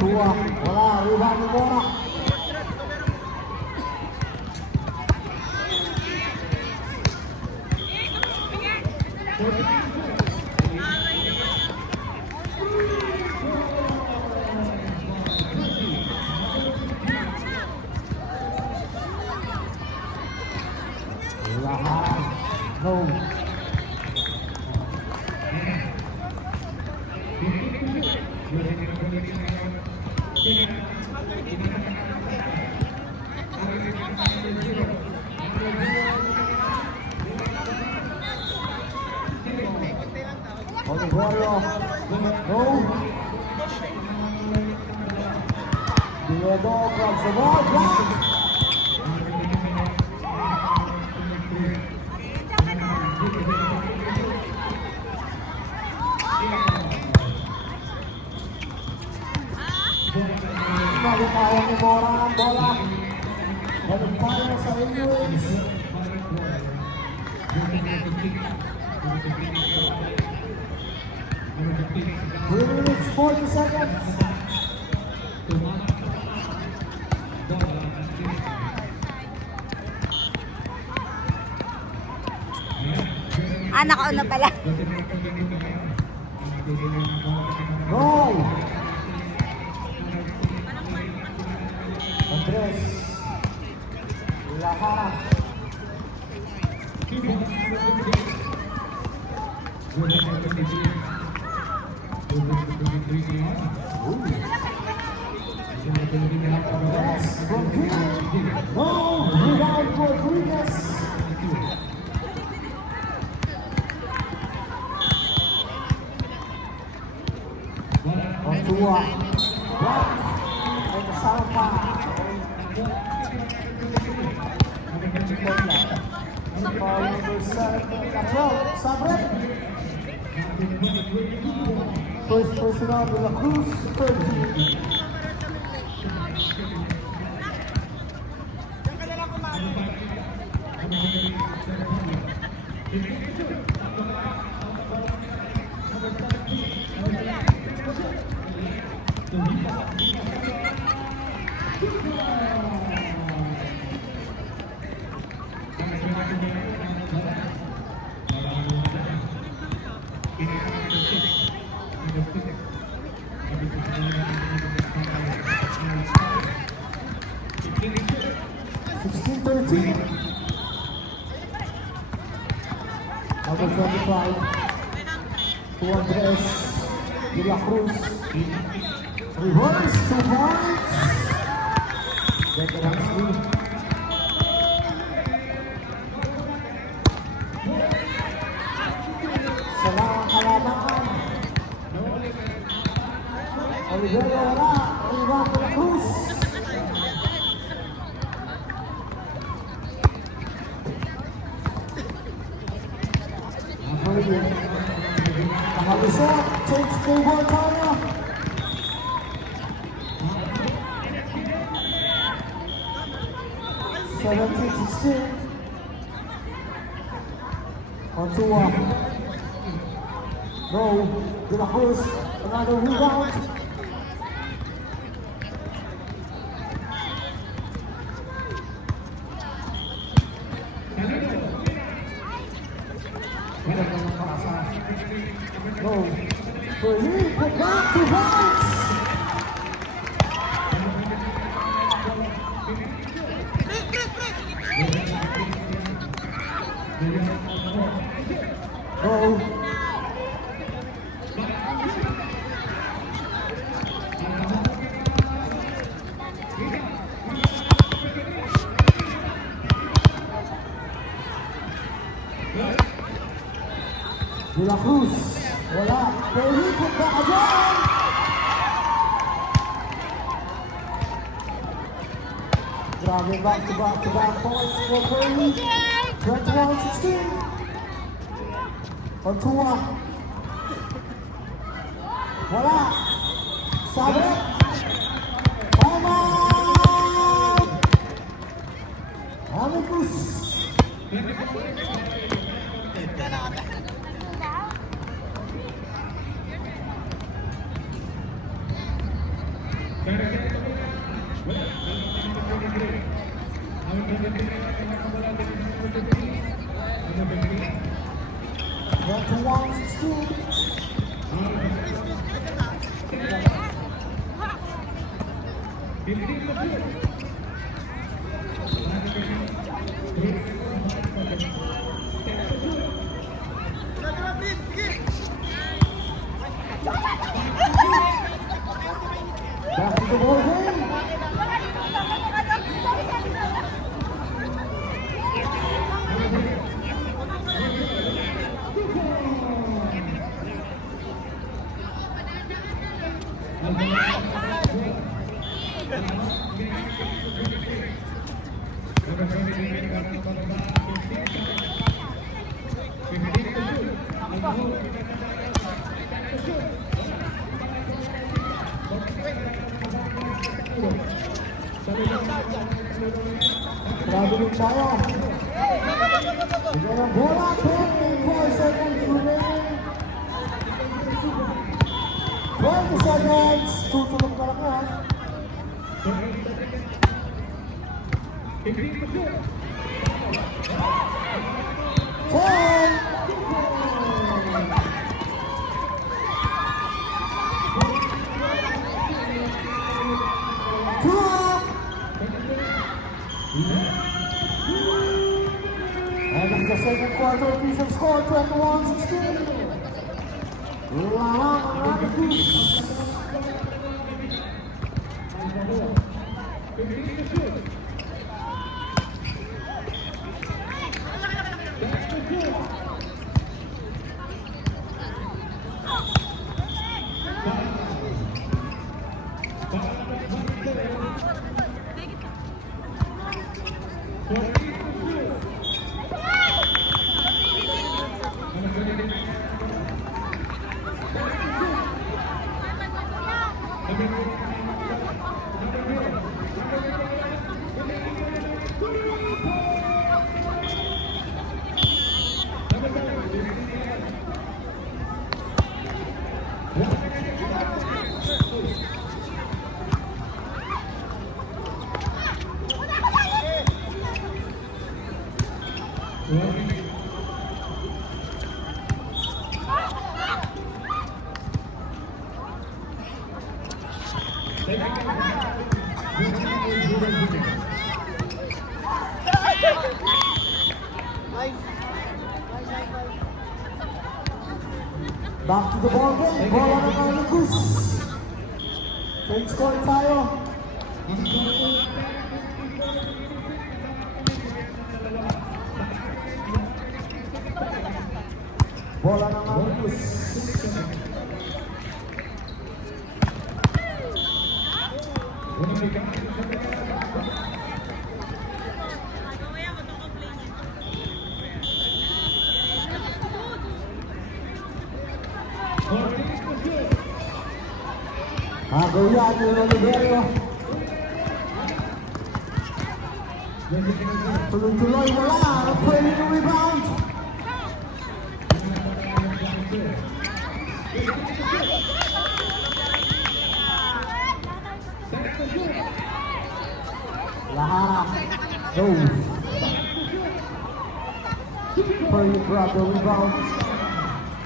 Tua, wala, rebound ni Mora. Lahat, no. Oliverio, no. Diego grabs the ball, block. Nalitawan ni Mora ang bola. Balik tayo sa Indians. 3 minutes, 40 seconds. Nakauna pala. Roll. Andres. Lahat. Yes, from here. No, rebound for Rodriguez. Tua. Block. And the sound pass. Ball number 7. Control. Sabret. First personal de la Cruz, 13. Number 25, to Andres de la Cruz. Reverse 2 points. Veteran Smith. Salang kalaban. Oliverio wala. Rebound de la Cruz. Nakalisot, change table tayo. Seventeen, 16. Tua. No, De La Cruz, another rebound. No, for you, put back to bounce. No. De La Cruz, wala. Pwede put back again. Driving back points for Curly. 21-16. Tua. Wala. Sabret. Time out. Amicus. Back to 116. Back to the ball game. Traveling tayo. Bigyan ng bola. 24 seconds remaining. 20 seconds. Tutulog ka lang yan. 10. And in the second quarter, official score 21-16. Lalang Rapids. Back to the ball game. Bola ng Maricus. Change score tayo. Bola ng Maricus. Agayan ni Oliverio. Tuloy-tuloy na lang. Pwede yung rebound. Lahara. Goes. Pwede grab the rebound.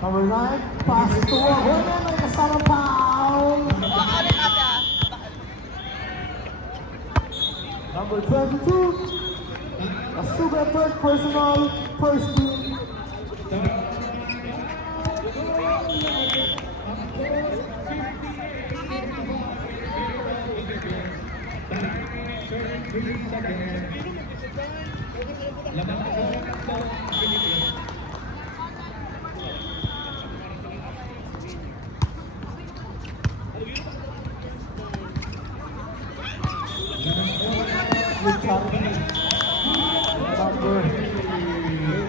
Number 9. Pass to Wagner. May kasama foul. Number 22, a super third personal, first team. Number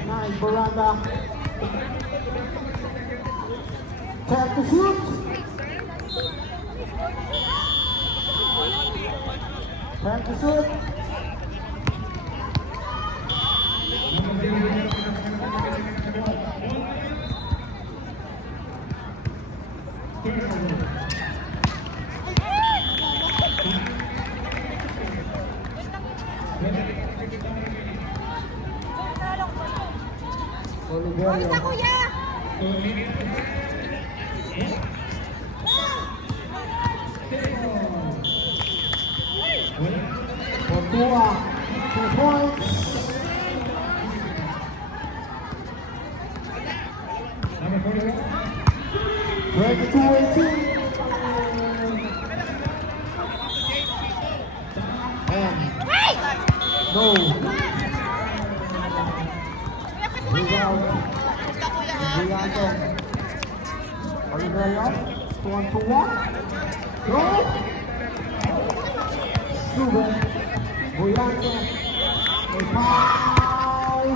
9, Baranda. 10 to shoot. 10 to shoot. Kamusta kuya? Portua, 2 points. Twenty-two, 18. And no. Rebound. Brianto. Oliveira. 2-on-2-1. Go. Ruben. Brianto. A foul.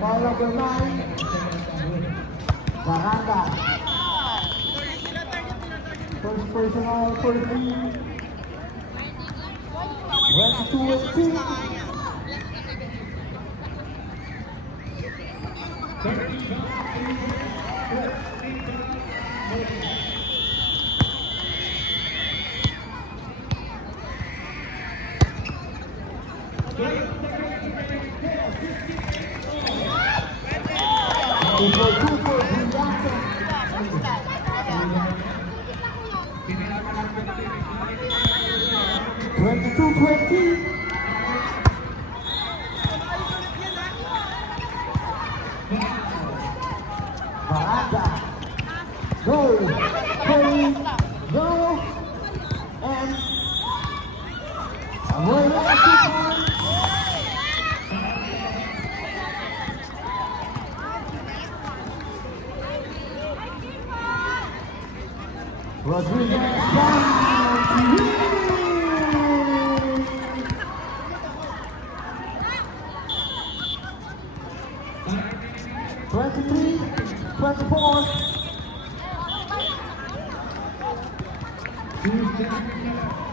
Foul number 9. Baranda. First personal for the team. 22-18. Equal 2 for Brianto. 22-20. Baranda. Go. Curry. Go. And Arroyo 2 points. Rodriguez down to win. 23-24.